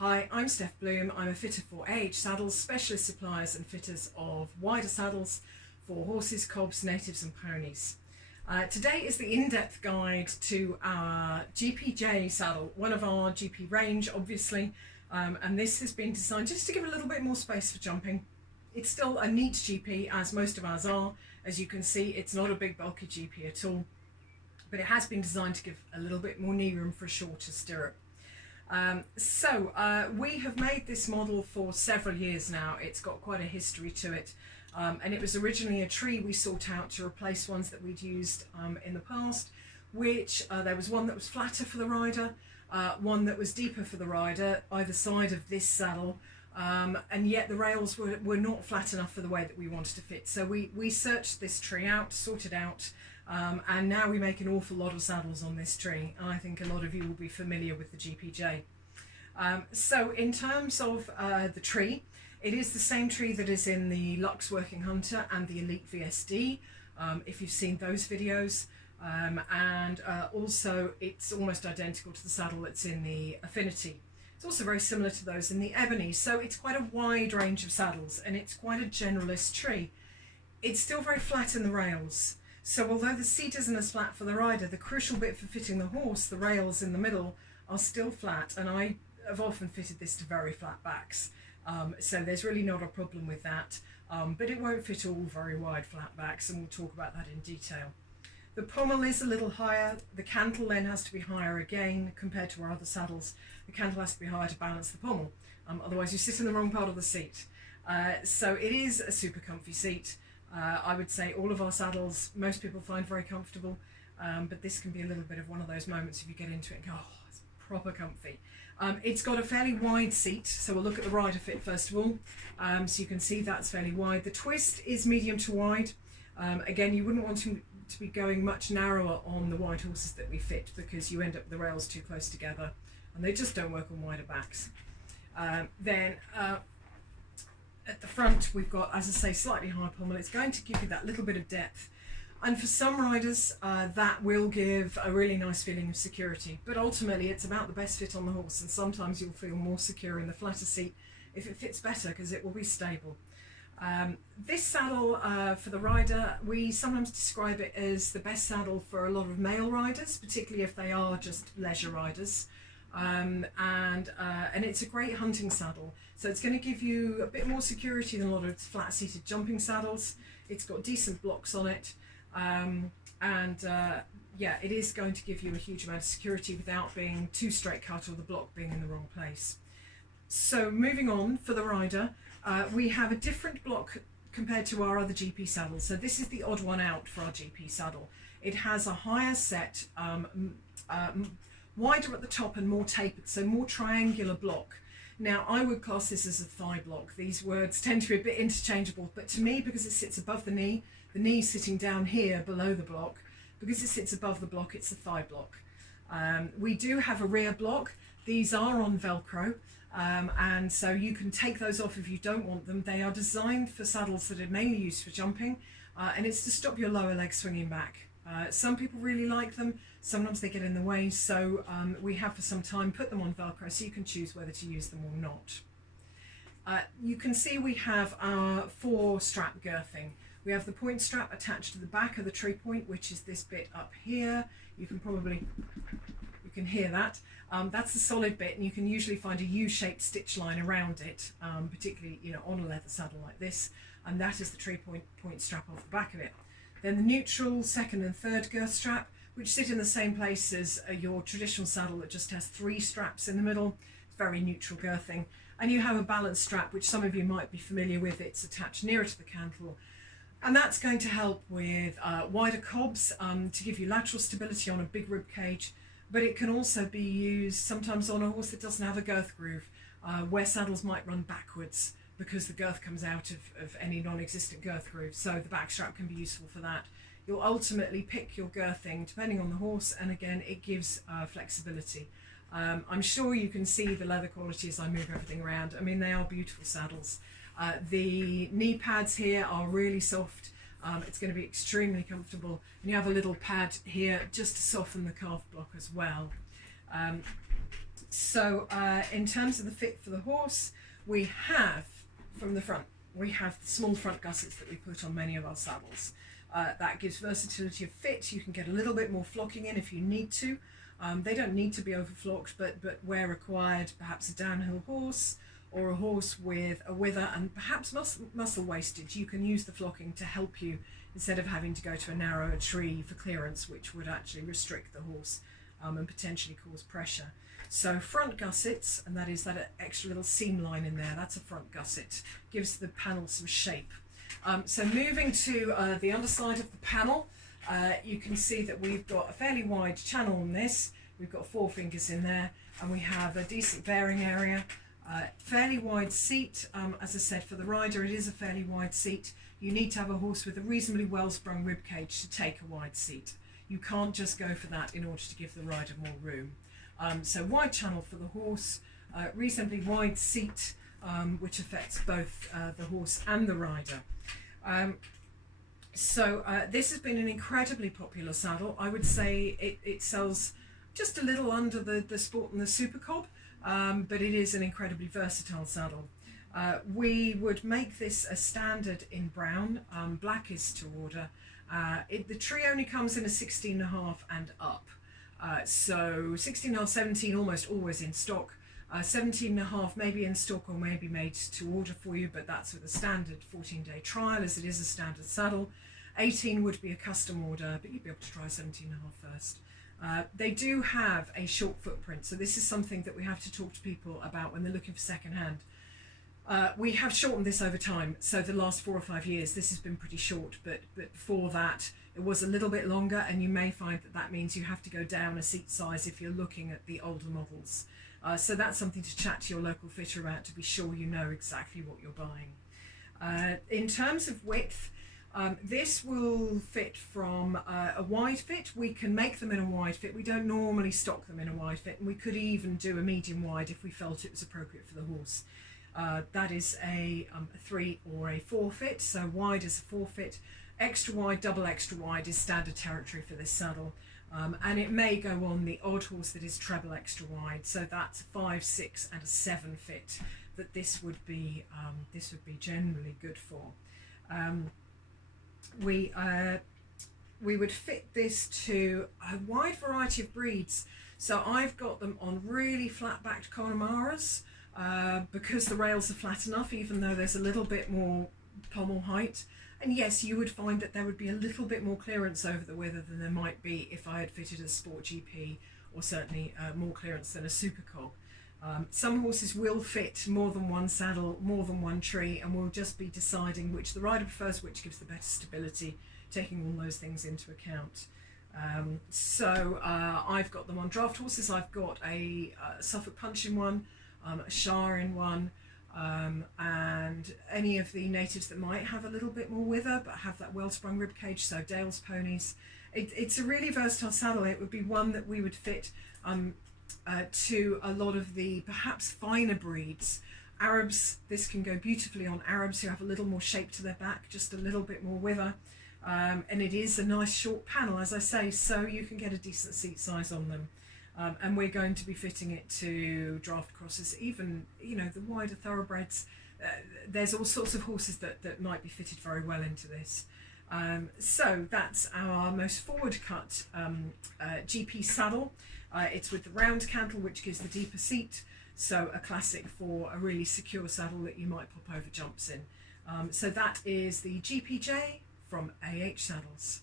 Hi, I'm Steph Bloom. I'm a fitter for AH Saddles, specialist suppliers and fitters of wider saddles for horses, cobs, natives and ponies. Today is the in-depth guide to our GPJ saddle, one of our GP range obviously, and this has been designed just to give a little bit more space for jumping. It's still a neat GP, as most of ours are. As you can see, it's not a big bulky GP at all, but it has been designed to give a little bit more knee room for a shorter stirrup. We have made this model for several years now. It's got quite a history to it, and it was originally a tree we sought out to replace ones that we'd used in the past, which there was one that was flatter for the rider, one that was deeper for the rider either side of this saddle, and yet the rails were not flat enough for the way that we wanted to fit. So we searched this tree out, sorted out, and now we make an awful lot of saddles on this tree, and I think a lot of you will be familiar with the GPJ. So in terms of the tree, it is the same tree that is in the Luxe Working Hunter and the Elite VSD, if you've seen those videos, and also it's almost identical to the saddle that's in the Affinity. It's also very similar to those in the Ebony, so it's quite a wide range of saddles and it's quite a generalist tree. It's still very flat in the rails. So although the seat isn't as flat for the rider, the crucial bit for fitting the horse, the rails in the middle, are still flat, and I have often fitted this to very flat backs. So there's really not a problem with that, but it won't fit all very wide flat backs, and we'll talk about that in detail. The pommel is a little higher, the cantle then has to be higher again compared to our other saddles. The cantle has to be higher to balance the pommel, otherwise you sit in the wrong part of the seat. So it is a super comfy seat. I would say all of our saddles, most people find very comfortable, but this can be a little bit of one of those moments if you get into it and go, oh, it's proper comfy. It's got a fairly wide seat, so we'll look at the rider fit first of all. So you can see that's fairly wide. The twist is medium to wide. Again, you wouldn't want to be going much narrower on the wide horses that we fit, because you end up with the rails too close together and they just don't work on wider backs. At the front we've got, as I say, slightly higher pommel. It's going to give you that little bit of depth, and for some riders that will give a really nice feeling of security, but ultimately it's about the best fit on the horse, and sometimes you'll feel more secure in the flatter seat if it fits better because it will be stable. This saddle for the rider, we sometimes describe it as the best saddle for a lot of male riders, particularly if they are just leisure riders, and it's a great hunting saddle. So it's going to give you a bit more security than a lot of flat-seated jumping saddles. It's got decent blocks on it, yeah, it is going to give you a huge amount of security without being too straight cut or the block being in the wrong place. So moving on, for the rider, we have a different block compared to our other GP saddles. So this is the odd one out for our GP saddle. It has a higher set, wider at the top and more tapered, so more triangular block. Now, I would class this as a thigh block. These words tend to be a bit interchangeable, but to me, because it sits above the knee sitting down here below the block, because it sits above the block, it's a thigh block. We do have a rear block. These are on Velcro, and so you can take those off if you don't want them. They are designed for saddles that are mainly used for jumping, and it's to stop your lower leg swinging back. Some people really like them, sometimes they get in the way, so we have for some time put them on Velcro so you can choose whether to use them or not. You can see we have our 4-strap girthing. We have the point strap attached to the back of the tree point, which is this bit up here. You can hear that. That's the solid bit, and you can usually find a U-shaped stitch line around it, particularly on a leather saddle like this, and that is the tree point strap off the back of it. Then the neutral second and third girth strap, which sit in the same place as your traditional saddle that just has 3 straps in the middle. It's very neutral girthing. And you have a balance strap, which some of you might be familiar with. It's attached nearer to the cantle, and that's going to help with wider cobs, to give you lateral stability on a big rib cage, but it can also be used sometimes on a horse that doesn't have a girth groove, where saddles might run backwards because the girth comes out of any non-existent girth groove, so the back strap can be useful for that. You'll ultimately pick your girthing depending on the horse, and again it gives flexibility. I'm sure you can see the leather quality as I move everything around. I mean, they are beautiful saddles. The knee pads here are really soft. It's going to be extremely comfortable, and you have a little pad here just to soften the calf block as well. So in terms of the fit for the horse, we have, from the front, we have the small front gussets that we put on many of our saddles. That gives versatility of fit. You can get a little bit more flocking in if you need to. They don't need to be overflocked, but where required, perhaps a downhill horse or a horse with a wither and perhaps muscle wastage, you can use the flocking to help you instead of having to go to a narrower tree for clearance, which would actually restrict the horse and potentially cause pressure. So front gussets, and that is that extra little seam line in there, that's a front gusset, gives the panel some shape. So moving to the underside of the panel, you can see that we've got a fairly wide channel on this. We've got 4 fingers in there, and we have a decent bearing area. Fairly wide seat. As I said, for the rider it is a fairly wide seat. You need to have a horse with a reasonably well sprung rib cage to take a wide seat. You can't just go for that in order to give the rider more room. So wide channel for the horse, reasonably wide seat, which affects both the horse and the rider. This has been an incredibly popular saddle. I would say it sells just a little under the Sport and the Super Cob, but it is an incredibly versatile saddle. We would make this a standard in brown. Black is to order. The tree only comes in a 16.5 and up. So 16.5, 17 almost always in stock. 17.5 maybe in stock or maybe made to order for you, but that's with a standard 14-day trial as it is a standard saddle. 18 would be a custom order, but you'd be able to try 17.5 first. They do have a short footprint, so this is something that we have to talk to people about when they're looking for second hand. We have shortened this over time, so the last 4 or 5 years this has been pretty short, but before that it was a little bit longer, and you may find that means you have to go down a seat size if you're looking at the older models. So that's something to chat to your local fitter about to be sure you know exactly what you're buying. In terms of width, this will fit from a wide fit. We can make them in a wide fit. We don't normally stock them in a wide fit, and we could even do a medium wide if we felt it was appropriate for the horse. That is a 3 or a 4 fit, so wide is a 4 fit. Extra wide, double extra wide is standard territory for this saddle. And it may go on the odd horse that is treble extra wide, so that's a 5, 6 and a 7 fit that this would be generally good for. We would fit this to a wide variety of breeds, so I've got them on really flat-backed Connemara's because the rails are flat enough, even though there's a little bit more pommel height. And yes, you would find that there would be a little bit more clearance over the wither than there might be if I had fitted a Sport GP, or certainly more clearance than a Super Cob. Some horses will fit more than one saddle, more than one tree, and we'll just be deciding which the rider prefers, which gives the better stability, taking all those things into account. I've got them on draft horses. I've got a Suffolk Punch in one, a Shire in one, and any of the natives that might have a little bit more wither but have that well-sprung rib cage, so Dale's ponies. It's a really versatile saddle. It would be one that we would fit to a lot of the perhaps finer breeds. Arabs, this can go beautifully on Arabs who have a little more shape to their back, just a little bit more wither, and it is a nice short panel, as I say, so you can get a decent seat size on them. And we're going to be fitting it to draft crosses, even the wider thoroughbreds. There's all sorts of horses that might be fitted very well into this. So that's our most forward cut GP saddle. It's with the round cantle, which gives the deeper seat, so a classic for a really secure saddle that you might pop over jumps in. So that is the GPJ from AH Saddles.